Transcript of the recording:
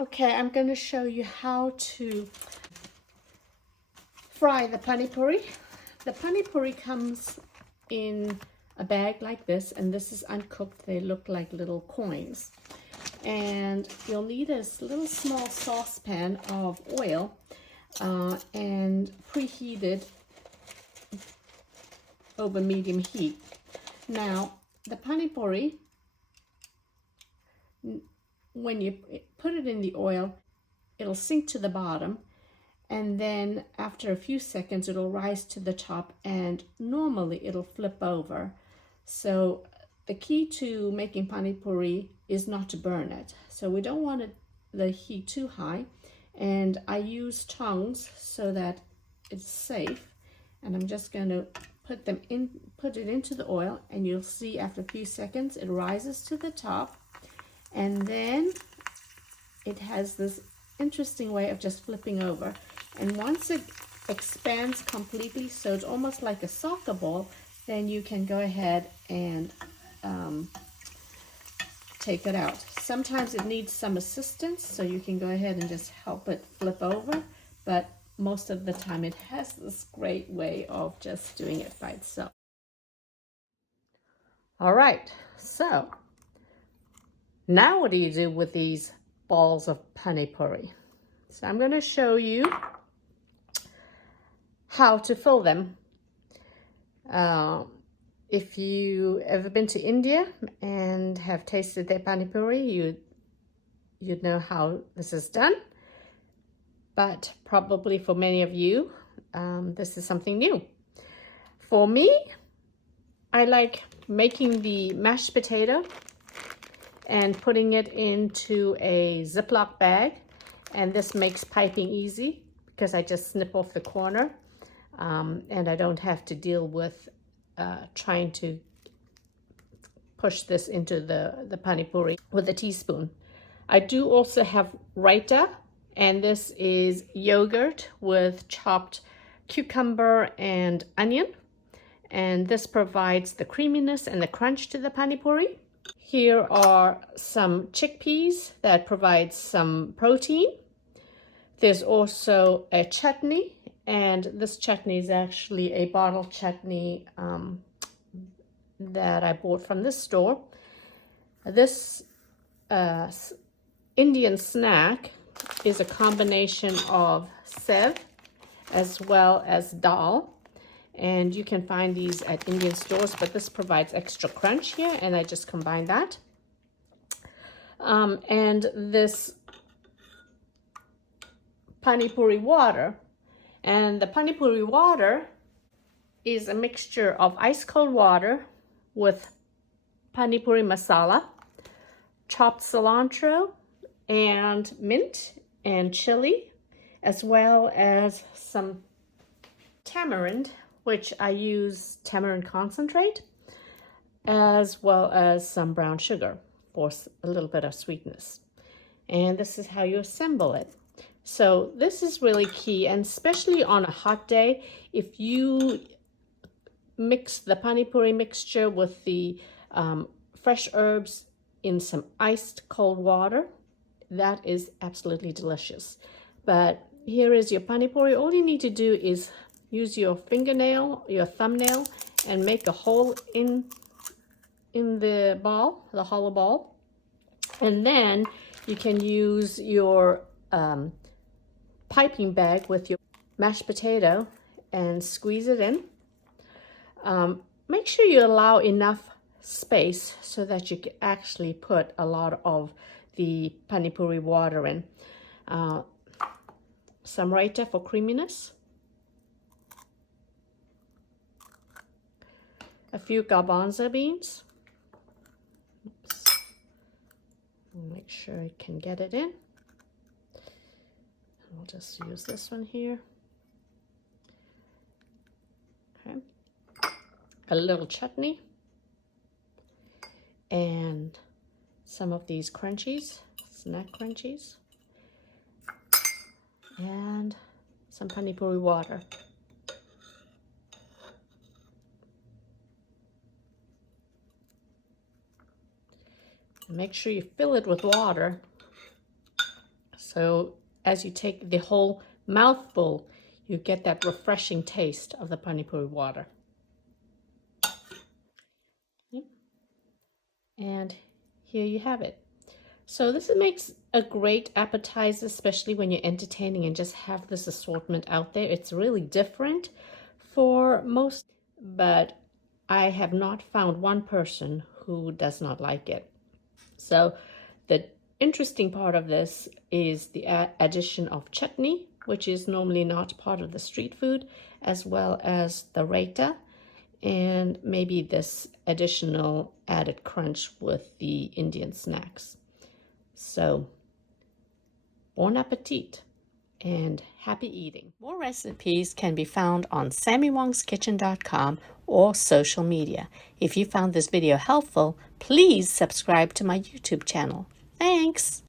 Okay, I'm going to show you how to fry the panipuri. The panipuri comes in a bag like this, and this is uncooked. They look like little coins. And you'll need a little small saucepan of oil and preheated over medium heat. Now, the panipuri, when you put it in the oil, it'll sink to the bottom, and then after a few seconds it'll rise to the top, and normally it'll flip over. So the key to making panipuri is not to burn it. So we don't want the heat too high, and I use tongs so that it's safe. And I'm just going to put it into the oil, and you'll see after a few seconds it rises to the top, and then it has this interesting way of just flipping over. And once it expands completely, so it's almost like a soccer ball, then you can go ahead and take it out. Sometimes it needs some assistance, so you can go ahead and just help it flip over, but most of the time it has this great way of just doing it by itself. All right, so now what do you do with these balls of panipuri? So I'm going to show you how to fill them. If you ever been to India and have tasted their panipuri, you'd know how this is done. But probably for many of you, this is something new. For me, I like making the mashed potato and putting it into a Ziploc bag. And this makes piping easy because I just snip off the corner, and I don't have to deal with trying to push this into the panipuri with a teaspoon. I do also have raita, and this is yogurt with chopped cucumber and onion. And this provides the creaminess and the crunch to the panipuri. Here are some chickpeas that provide some protein. There's also a chutney, and this chutney is actually a bottled chutney that I bought from this store. This Indian snack is a combination of sev as well as dal, and you can find these at Indian stores, but this provides extra crunch here, and I just combine that. And this panipuri water, and the panipuri water is a mixture of ice cold water with panipuri masala, chopped cilantro, and mint and chili, as well as some tamarind, which I use tamarind concentrate, as well as some brown sugar for a little bit of sweetness. And this is how you assemble it. So this is really key, and especially on a hot day, if you mix the panipuri mixture with the fresh herbs in some iced cold water, that is absolutely delicious. But here is your panipuri. All you need to do is use your fingernail, your thumbnail, and make a hole in the ball, the hollow ball. And then you can use your piping bag with your mashed potato and squeeze it in. Make sure you allow enough space so that you can actually put a lot of the panipuri water in. Some raita for creaminess. A few garbanzo beans. Oops. Make sure I can get it in. We'll just use this one here. Okay. A little chutney. And some of these crunchies, snack crunchies. And some panipuri water. Make sure you fill it with water So as you take the whole mouthful, you get that refreshing taste of the panipuri water. And here you have it. So this makes a great appetizer, especially when you're entertaining and just have this assortment out there. It's really different for most, but I have not found one person who does not like it. So the interesting part of this is the addition of chutney, which is normally not part of the street food, as well as the raita, and maybe this additional added crunch with the Indian snacks. So, bon appetit and happy eating. More recipes can be found on sammywongskitchen.com or social media. If you found this video helpful, please subscribe to my YouTube channel. Thanks!